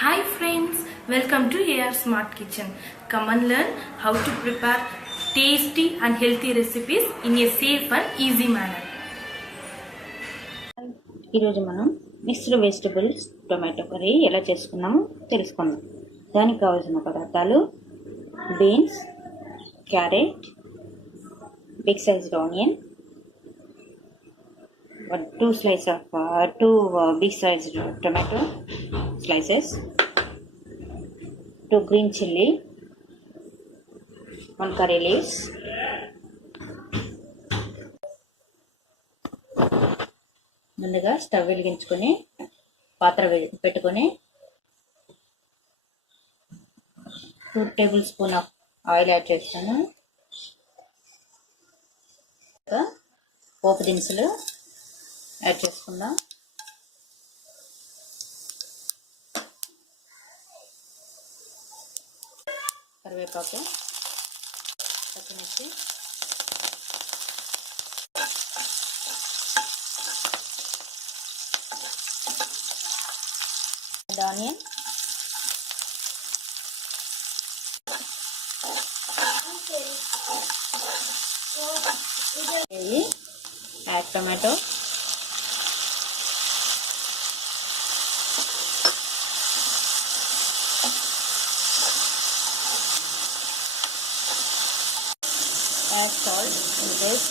Hi friends, welcome to AR Smart Kitchen. Come and learn how to prepare tasty and healthy recipes in a safe and easy manner. ఈరోజు మనం mixed vegetables tomato curry ఎలా చేసుకున్నామో తెలుసుకుందాం. దానికి కావాల్సిన పదార్థాలు beans, carrot, big sized onion, two big sized tomato slices, 2 green chilli, 1 curry leaves, ముందుగా స్టవ్ వెలిగించుకొని పాత్ర పెట్టుకొని 2 table spoon of oil add చేస్తాను. పోపు దినుసులు యాడ్ చేసుకుందాం. కరివేపాకు, పచ్చిమిర్చి, onion, add tomato, add salt in this.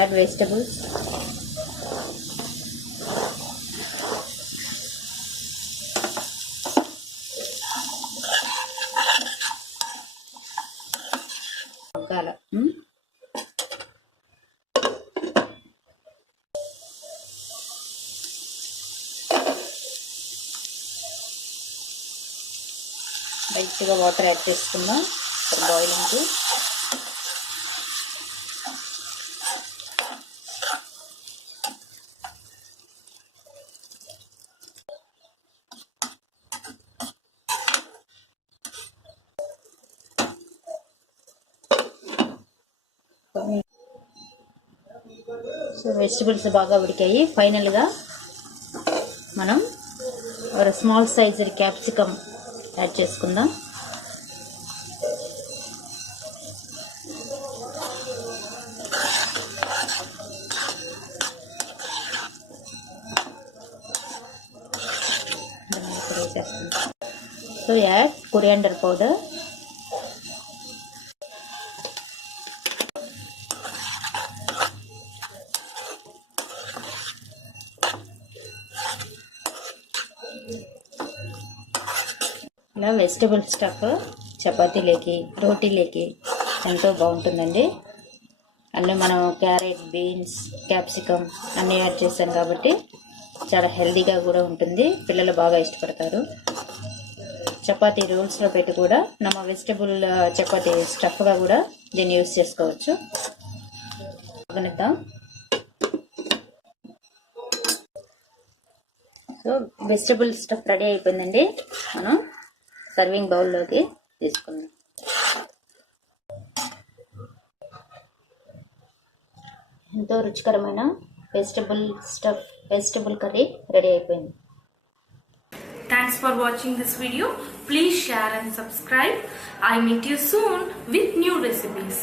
Add vegetables. లైట్గా వాటర్ యాడ్ చేసుకుందాం బాయిలింగ్కి. సో వెజిటబుల్స్ బాగా ఉడికాయి. ఫైనల్గా మనం ఒక స్మాల్ సైజ్ క్యాప్సికమ్ యాడ్ చేసుకుందాం. సో యాడ్ కొరియాండర్ పౌడర్, ఇలా వెజిటబుల్ స్టఫ్ చపాతీలోకి, రోటీలోకి ఎంతో బాగుంటుందండి. అన్నీ మనం క్యారెట్, బీన్స్, క్యాప్సికమ్ అన్నీ యాడ్ చేశాం కాబట్టి చాలా హెల్తీగా కూడా ఉంటుంది. పిల్లలు బాగా ఇష్టపడతారు. చపాతీ రోల్స్లో పెట్టి కూడా ನಮ್ಮ వెజిటబుల్ చపాతీ స్టఫ్గా కూడా దీన్ని యూజ్ చేసుకోవచ్చు. గమనిద్దాం. సో వెజిటబుల్ స్టఫ్ రెడీ అయిపోయిందండి. మనం సర్వింగ్ బౌల్లోకి తీసుకుందాం. ఎంతో రుచికరమైన వెజిటబుల్ కర్రీ రెడీ అయిపోయింది. Thanks for watching this video. Please share and subscribe. I meet you soon with new recipes.